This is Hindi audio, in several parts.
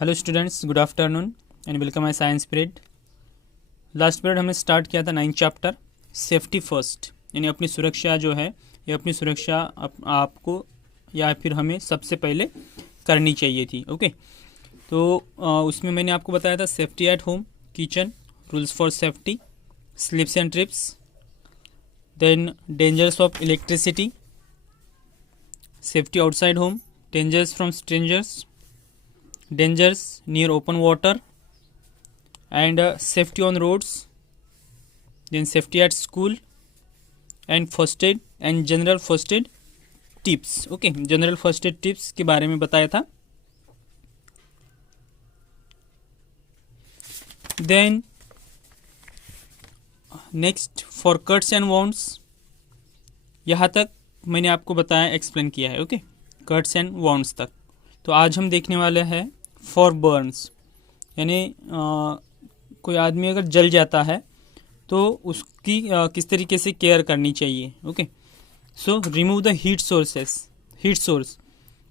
Hello students, good afternoon and welcome my science period. Last period हमने स्टार्ट किया था 9th चैप्टर सेफ्टी फर्स्ट, यानी अपनी सुरक्षा जो है ये अपनी सुरक्षा आपको या फिर हमें सबसे पहले करनी चाहिए थी। ओके, तो उसमें मैंने आपको बताया था safety at home, kitchen, rules for safety, slips and trips, then dangers of electricity, safety outside home, dangers from strangers, dangers near open water, and safety on roads, then safety at school, and first aid and general first aid tips. Okay, general first aid tips के बारे में बताया था। then next for cuts and wounds, यहाँ तक मैंने आपको बताया, एक्सप्लेन किया है। ओके, कट्स एंड वाउंड्स तक। तो आज हम देखने वाले हैं फॉर बर्न्स, यानी कोई आदमी अगर जल जाता है तो उसकी किस तरीके से केयर करनी चाहिए। Okay, so remove the heat sources. Heat source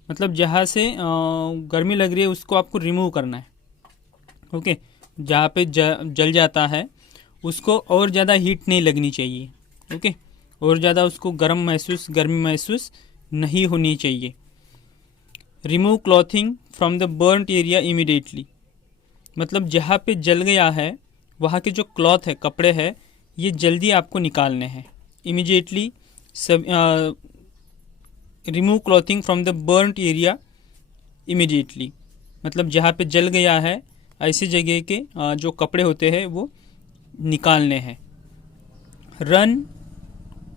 मतलब जहाँ से गर्मी लग रही है उसको आपको रिमूव करना है। ओके, जहाँ पे जल जाता है उसको और ज़्यादा हीट नहीं लगनी चाहिए। ओके, और ज़्यादा उसको गर्मी महसूस नहीं होनी चाहिए। Remove clothing from the burned area immediately, मतलब जहाँ पे जल गया है वहाँ के जो क्लॉथ है, कपड़े हैं, ये जल्दी आपको निकालने हैं। इमीडिएटली सब remove clothing from the burned area immediately, मतलब जहाँ पे जल गया है ऐसी जगह के जो कपड़े होते हैं वो निकालने हैं। Run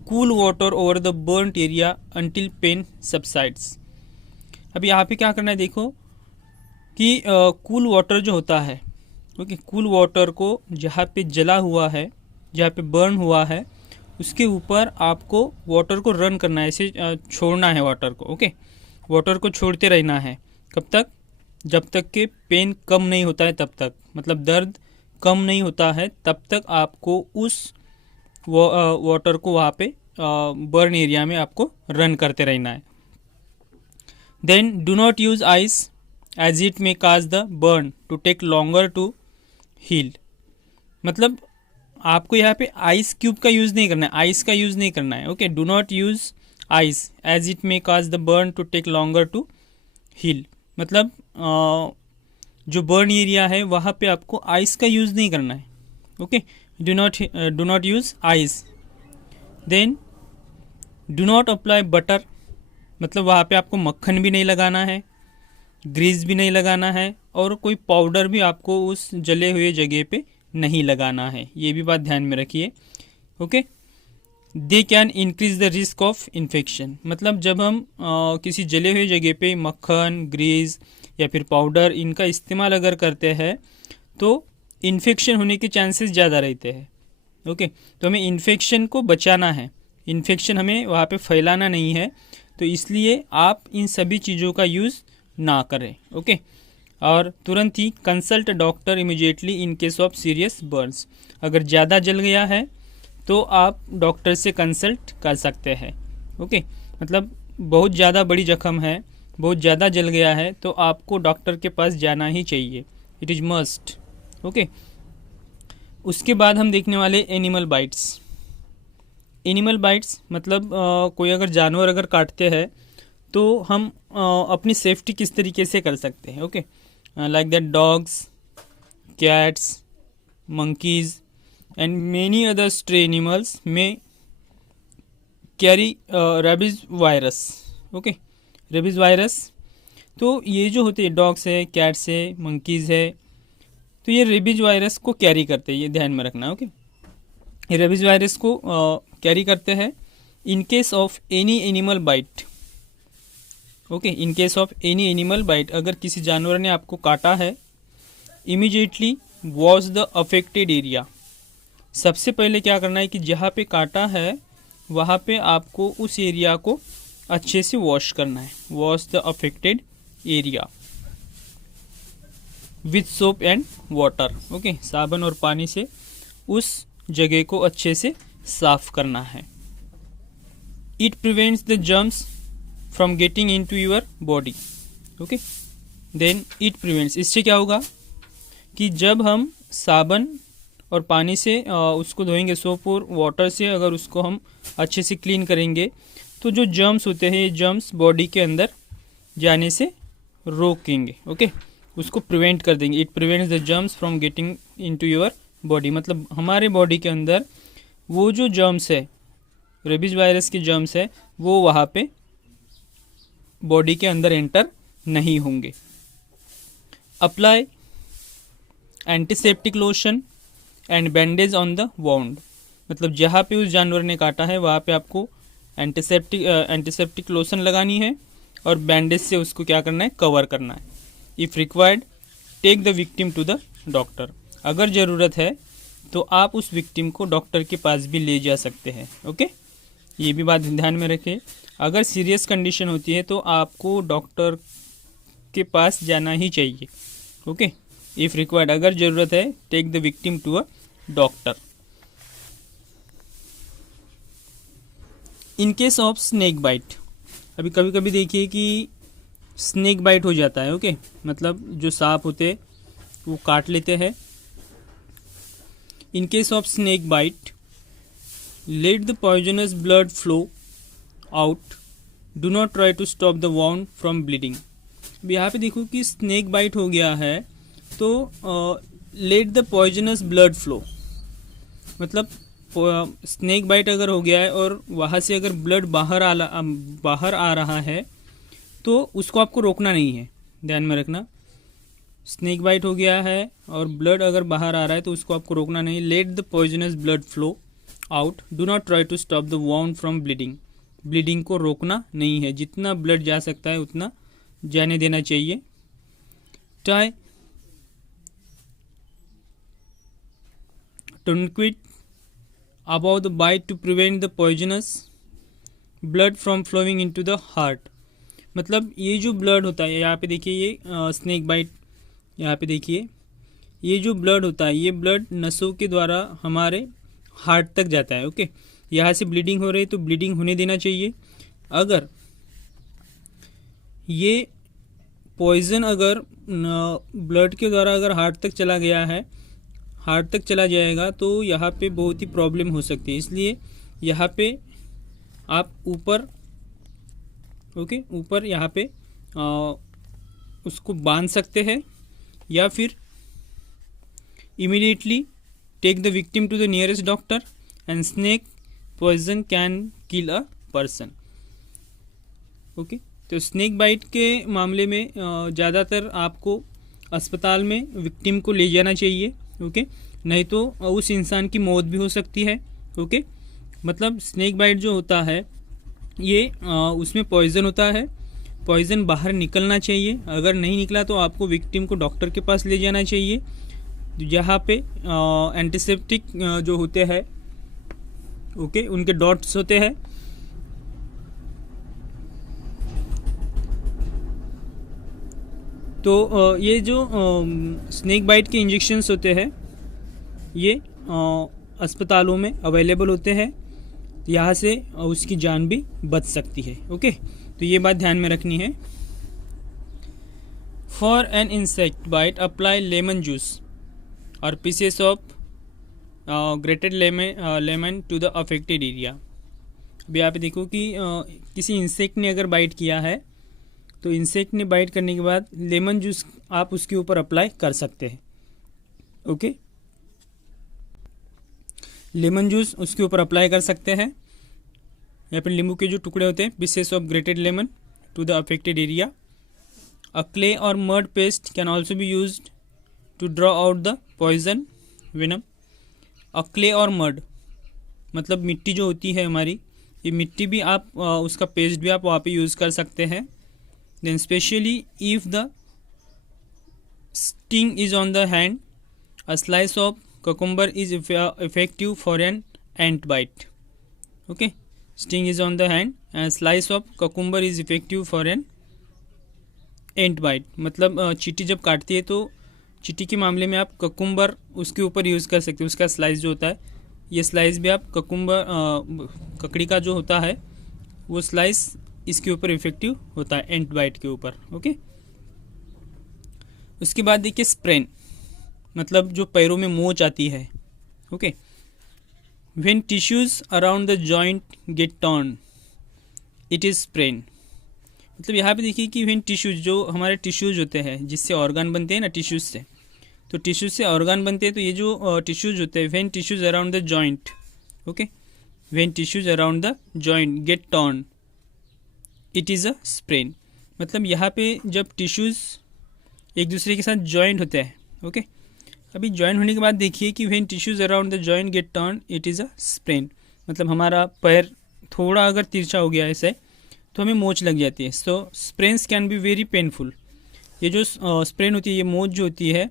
cool water over the burned area until pain subsides. अब यहाँ पे क्या करना है, देखो कि कूल वाटर जो होता है, ओके, कूल वाटर को जहाँ पे जला हुआ है, जहाँ पे बर्न हुआ है, उसके ऊपर आपको वाटर को रन करना है, ऐसे छोड़ना है वाटर को। ओके, वाटर को छोड़ते रहना है। कब तक? जब तक के पेन कम नहीं होता है, तब तक, मतलब दर्द कम नहीं होता है तब तक आपको उस वाटर को वहाँ पे बर्न एरिया में आपको रन करते रहना है। Then do not use ice as it may cause the burn to take longer to heal। मतलब आपको यहाँ पे आइस क्यूब का यूज़ नहीं करना है, आइस का यूज़ नहीं करना है। Okay, do not use ice as it may cause the burn to take longer to heal, मतलब जो बर्न एरिया है वहाँ पे आपको आइस का यूज़ नहीं करना है। Okay, do not use ice. Then do not apply butter, मतलब वहाँ पे आपको मक्खन भी नहीं लगाना है, ग्रीस भी नहीं लगाना है, और कोई पाउडर भी आपको उस जले हुए जगह पे नहीं लगाना है। ये भी बात ध्यान में रखिए। Okay, they can increase the risk of infection, मतलब जब हम किसी जले हुए जगह पे मक्खन, ग्रीस या फिर पाउडर इनका इस्तेमाल अगर करते हैं तो इन्फेक्शन होने के चांसेस ज़्यादा रहते हैं। ओके, तो हमें इन्फेक्शन को बचाना है, इन्फेक्शन हमें वहाँ पे फैलाना नहीं है, तो इसलिए आप इन सभी चीज़ों का यूज़ ना करें। ओके, और तुरंत ही consult doctor immediately in case of serious burns. अगर ज़्यादा जल गया है तो आप डॉक्टर से कंसल्ट कर सकते हैं। ओके, मतलब बहुत ज़्यादा बड़ी जख्म है, बहुत ज़्यादा जल गया है तो आपको डॉक्टर के पास जाना ही चाहिए, इट इज़ मस्ट। ओके, उसके बाद हम देखने वाले एनिमल बाइट्स। एनिमल बाइट्स मतलब कोई अगर जानवर अगर काटते हैं तो हम अपनी सेफ्टी किस तरीके से कर सकते हैं। Okay, like that dogs, cats, monkeys and many other stray animals में carry rabies virus. Okay, rabies virus, तो ये जो होते हैं डॉग्स है, कैट्स है, मंकीज है, तो ये रेबीज वायरस को कैरी करते हैं, ये ध्यान में रखना। ओके, ये रेबीज वायरस को कैरी करते हैं in case of any animal bite. Okay, in case of any animal bite, अगर किसी जानवर ने आपको काटा है, immediately wash the affected area. सबसे पहले क्या करना है कि जहाँ पे काटा है वहाँ पे आपको उस एरिया को अच्छे से वॉश करना है। Wash the affected area with soap and water. Okay, साबुन और पानी से उस जगह को अच्छे से साफ करना है। It prevents the germs from getting into your body. Okay, then it prevents, इससे क्या होगा कि जब हम साबुन और पानी से उसको धोएंगे, सोप और वाटर से अगर उसको हम अच्छे से क्लीन करेंगे तो जो जर्म्स होते हैं ये जर्म्स बॉडी के अंदर जाने से रोकेंगे। ओके, उसको प्रिवेंट कर देंगे। It prevents the germs from getting into your body, मतलब हमारे बॉडी के अंदर वो जो जर्म्स है, रेबीज वायरस के जर्म्स है, वो वहाँ पे बॉडी के अंदर एंटर नहीं होंगे। Apply antiseptic lotion and bandage on the wound, मतलब जहाँ पे उस जानवर ने काटा है वहाँ पे आपको एंटीसेप्टिक लोशन लगानी है और बैंडेज से उसको क्या करना है, कवर करना है। If required take the victim to the doctor, अगर ज़रूरत है तो आप उस विक्टिम को डॉक्टर के पास भी ले जा सकते हैं। ओके, ये भी बात ध्यान में रखें। अगर सीरियस कंडीशन होती है तो आपको डॉक्टर के पास जाना ही चाहिए। ओके, इफ़ रिक्वायर्ड, अगर ज़रूरत है, take the victim to a doctor. In case of snake bite, अभी कभी कभी देखिए कि स्नेक बाइट हो जाता है। ओके, मतलब जो सांप होते हैं वो काट लेते हैं। In case of snake bite, let the poisonous blood flow out, do not try to stop the wound from bleeding. अब यहाँ पे देखो कि स्नेक बाइट हो गया है तो late the poisonous blood flow, मतलब स्नेक बाइट अगर हो गया है और वहाँ से अगर ब्लड बाहर आ रहा है तो उसको आपको रोकना नहीं है, ध्यान में रखना। स्नेक बाइट हो गया है और ब्लड अगर बाहर आ रहा है तो उसको आपको रोकना नहीं। Let the poisonous blood flow out, do not try to stop the wound from bleeding, bleeding को रोकना नहीं है, जितना ब्लड जा सकता है उतना जाने देना चाहिए। Tie tourniquet above the bite to prevent the poisonous blood from flowing into the heart, मतलब ये जो ब्लड होता है, यहाँ पे देखिए ये स्नेक बाइट, यहाँ पे देखिए ये जो ब्लड होता है, ये ब्लड नसों के द्वारा हमारे हार्ट तक जाता है। ओके, यहाँ से ब्लीडिंग हो रही है तो ब्लीडिंग होने देना चाहिए। अगर ये पॉइजन अगर ब्लड के द्वारा अगर हार्ट तक चला गया है, हार्ट तक चला जाएगा तो यहाँ पे बहुत ही प्रॉब्लम हो सकती है। इसलिए यहाँ पे आप ऊपर ऊपर यहाँ पे उसको बांध सकते हैं या फिर immediately take the victim to the nearest doctor and snake poison can kill a person. Okay, तो स्नेक बाइट के मामले में ज़्यादातर आपको अस्पताल में विक्टिम को ले जाना चाहिए। ओके, नहीं तो उस इंसान की मौत भी हो सकती है। ओके, मतलब स्नेक बाइट जो होता है ये उसमें पॉइजन होता है, पॉइजन बाहर निकलना चाहिए। अगर नहीं निकला तो आपको विक्टिम को डॉक्टर के पास ले जाना चाहिए, जहाँ पे एंटीसेप्टिक जो होते हैं, ओके, उनके डॉट्स होते हैं। तो ये जो स्नेक बाइट के इंजेक्शंस होते हैं ये अस्पतालों में अवेलेबल होते हैं, यहाँ से उसकी जान भी बच सकती है। ओके, तो ये बात ध्यान में रखनी है। For an insect bite apply lemon juice और pieces of grated lemon to the affected area. अभी आप देखो कि किसी इंसेक्ट ने अगर बाइट किया है तो इंसेक्ट ने बाइट करने के बाद लेमन जूस आप उसके ऊपर अप्लाई कर सकते हैं। ओके, लेमन जूस उसके ऊपर अप्लाई कर सकते हैं, या फिर नींबू के जो टुकड़े होते हैं, pieces of grated lemon to the affected area. A clay और mud paste can also be used to draw out the poison venom. A clay और मड मतलब मिट्टी जो होती है हमारी, ये मिट्टी भी आप उसका पेस्ट भी आप वहाँ पे यूज़ कर सकते हैं। Then specially if the sting is on the hand, a slice of cucumber is effective for an ant bite. Okay, sting is on the hand and slice of cucumber is effective for an ant bite, मतलब चींटी जब काटती है तो चींटी के मामले में आप ककुम्बर उसके ऊपर यूज़ कर सकते हो। उसका स्लाइस जो होता है, ये स्लाइस भी आप ककुम्बर ककड़ी का जो होता है वो स्लाइस इसके ऊपर इफेक्टिव होता है एंट बाइट के ऊपर। ओके, उसके बाद देखिए स्प्रेन, मतलब जो पैरों में मोच आती है। Okay, when tissues around the joint get turn it is sprain. मतलब यहाँ पे देखिए कि व्हेन टिश्यूज, जो हमारे टिश्यूज होते हैं जिससे ऑर्गन बनते हैं ना, टिश्यूज से, तो टिश्यूज से ऑर्गन बनते हैं, तो ये जो टिश्यूज होते हैं, when tissues around the joint, okay, when tissues around the joint get turn it is a sprain. मतलब यहाँ पे जब टिश्यूज एक दूसरे के साथ जॉइंट होते हैं, ओके, अभी जॉइंट होने के बाद देखिए कि when tissues around the joint get turn it is a sprain. मतलब हमारा पैर थोड़ा अगर तिरछा हो गया ऐसे तो हमें मोच लग जाती है। So sprains can be very painful. ये जो स्प्रेन होती है, ये मोच जो होती है,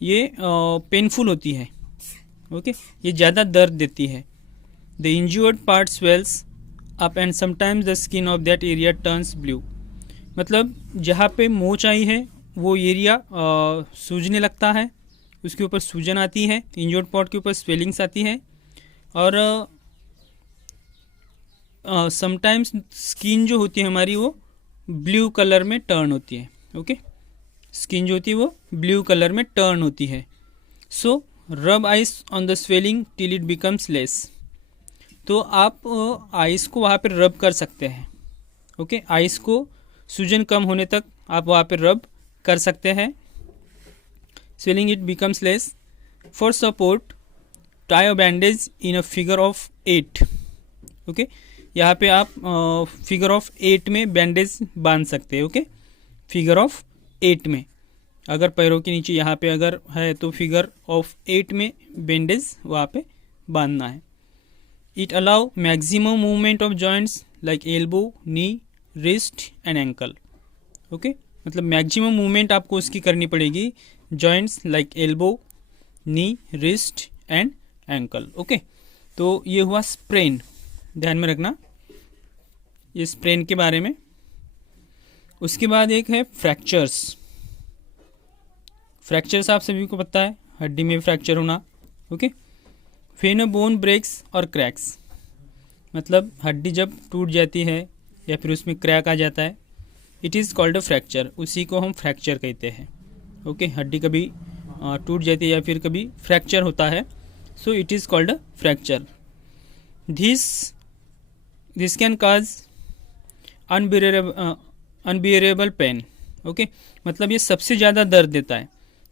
ये पेनफुल होती है। ओके, ये ज़्यादा दर्द देती है। The injured part swells up and sometimes the skin of that area turns blue. मतलब जहाँ पे मोच आई है वो एरिया सूजने लगता है, उसके ऊपर सूजन आती है, इंज्योर्ड पार्ट के ऊपर स्वेलिंग्स आती है, और समटाइम्स स्किन जो होती है हमारी वो ब्लू कलर में टर्न होती है। ओके, स्किन जो होती है वो ब्लू कलर में टर्न होती है। सो रब ice on the swelling till it becomes less. तो आप आइस को वहाँ पर रब कर सकते हैं। ओके, आइस को सूजन कम होने तक आप वहाँ पर रब कर सकते हैं। Swelling it becomes less. For support tie a bandage in a figure of 8। Okay, यहाँ पे आप फिगर ऑफ 8 में बैंडेज बांध सकते हैं। ओके, फिगर ऑफ 8 में, अगर पैरों के नीचे यहाँ पे अगर है तो फिगर ऑफ 8 में बैंडेज वहाँ पे बांधना है। It allow maximum movement of joints like elbow, knee, wrist and ankle. Okay, मतलब मैक्सिमम मूवमेंट आपको उसकी करनी पड़ेगी, joints like elbow, knee, wrist and ankle. Okay, तो ये हुआ स्प्रेन, ध्यान में रखना ये स्प्रेन के बारे में। उसके बाद एक है फ्रैक्चर्स। फ्रैक्चर्स आप सभी को पता है, हड्डी में फ्रैक्चर होना। Okay, when a bone breaks और क्रैक्स, मतलब हड्डी जब टूट जाती है या फिर उसमें क्रैक आ जाता है, it is called a fracture, उसी को हम फ्रैक्चर कहते हैं। ओके, हड्डी कभी टूट जाती है या फिर कभी फ्रैक्चर होता है, so it is called a fracture. This can cause unbearable pain. Okay, मतलब ये सबसे ज़्यादा दर्द देता है।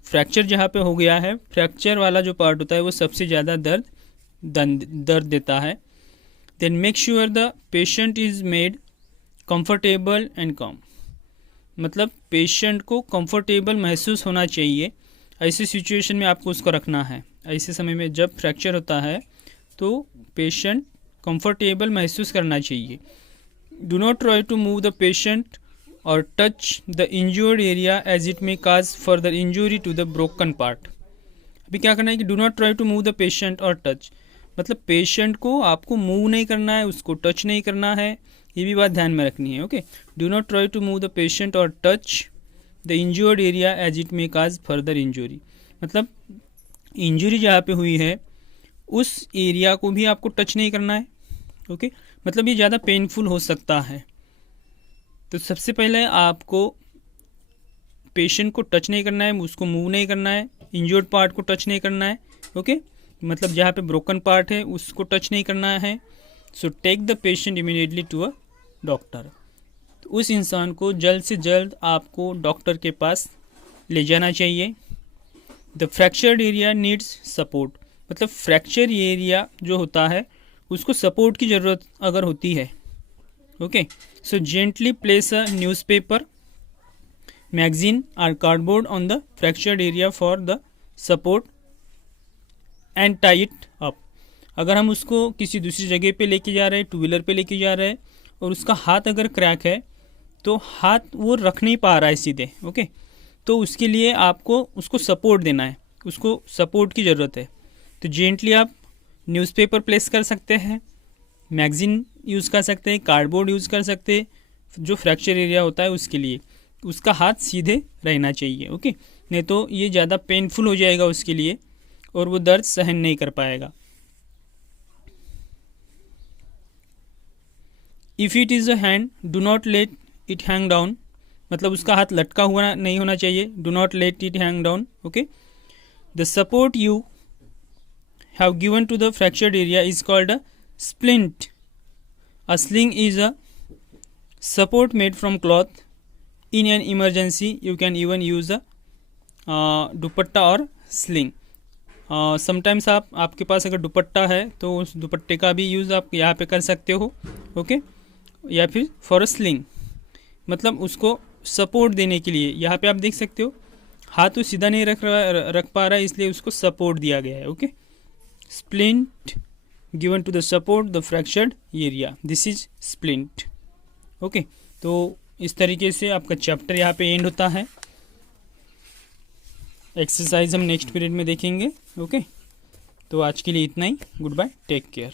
फ्रैक्चर जहाँ पे हो गया है, फ्रैक्चर वाला जो पार्ट होता है वो सबसे ज़्यादा दर्द देता है। Then make sure the patient is made comfortable and calm. मतलब पेशेंट को कंफर्टेबल महसूस होना चाहिए, ऐसी सिचुएशन में आपको उसको रखना है। ऐसे समय में जब फ्रैक्चर होता है तो पेशेंट कंफर्टेबल महसूस करना चाहिए। Do not try to move the patient और touch the injured area as it may cause further injury to the broken part. अभी क्या करना है कि do not try to move the patient और टच, मतलब पेशेंट को आपको मूव नहीं करना है, उसको टच नहीं करना है, ये भी बात ध्यान में रखनी है। Okay, do not try to move the patient और touch the injured area as it may cause further injury. मतलब इंजरी जहाँ पे हुई है उस एरिया को भी आपको टच नहीं करना है। ओके, मतलब ये ज़्यादा पेनफुल हो सकता है। तो सबसे पहले आपको पेशेंट को टच नहीं करना है, उसको मूव नहीं करना है, इंजर्ड पार्ट को टच नहीं करना है। ओके, मतलब जहाँ पे ब्रोकन पार्ट है उसको टच नहीं करना है। So take the patient immediately to a doctor. तो उस इंसान को जल्द से जल्द आपको डॉक्टर के पास ले जाना चाहिए। The fractured area needs support, मतलब फ्रैक्चर एरिया जो होता है उसको सपोर्ट की ज़रूरत अगर होती है। Okay, so gently place a newspaper, magazine और cardboard on the fractured area for the support and tie it up. अगर हम उसको किसी दूसरी जगह पे लेके जा रहे हैं, टू व्हीलर पे लेके जा रहे हैं, और उसका हाथ अगर क्रैक है तो हाथ वो रख नहीं पा रहा है सीधे। ओके, तो उसके लिए आपको उसको सपोर्ट देना है, उसको सपोर्ट की ज़रूरत है। तो जेंटली आप न्यूज़पेपर प्लेस कर सकते हैं, मैगज़ीन यूज़ कर सकते हैं, कार्डबोर्ड यूज़ कर सकते हैं। जो फ्रैक्चर एरिया होता है उसके लिए उसका हाथ सीधे रहना चाहिए। ओके, नहीं तो ये ज़्यादा पेनफुल हो जाएगा उसके लिए और वो दर्द सहन नहीं कर पाएगा। If it is a hand, do not let it hang down, मतलब उसका हाथ लटका हुआ नहीं होना चाहिए. Do not let it hang down. Okay. The support you have given to the fractured area is called a splint. A sling is a support made from cloth. In an emergency you can even use a दुपट्टा और स्लिंग. समटाइम्स आपके पास अगर दुपट्टा है तो उस दुपट्टे का भी यूज़ आप यहाँ पे कर सकते हो. ओके. या फिर फॉर अ स्लिंग, मतलब उसको सपोर्ट देने के लिए. यहाँ पे आप देख सकते हो हाथ तो सीधा नहीं रख पा रहा है, इसलिए उसको सपोर्ट दिया गया है. Okay. Splint given to the support the fractured area, this is splint. Okay. तो इस तरीके से आपका चैप्टर यहाँ पे एंड होता है. एक्सरसाइज हम नेक्स्ट पीरियड में देखेंगे. ओके. तो आज के लिए इतना ही. Goodbye, take care.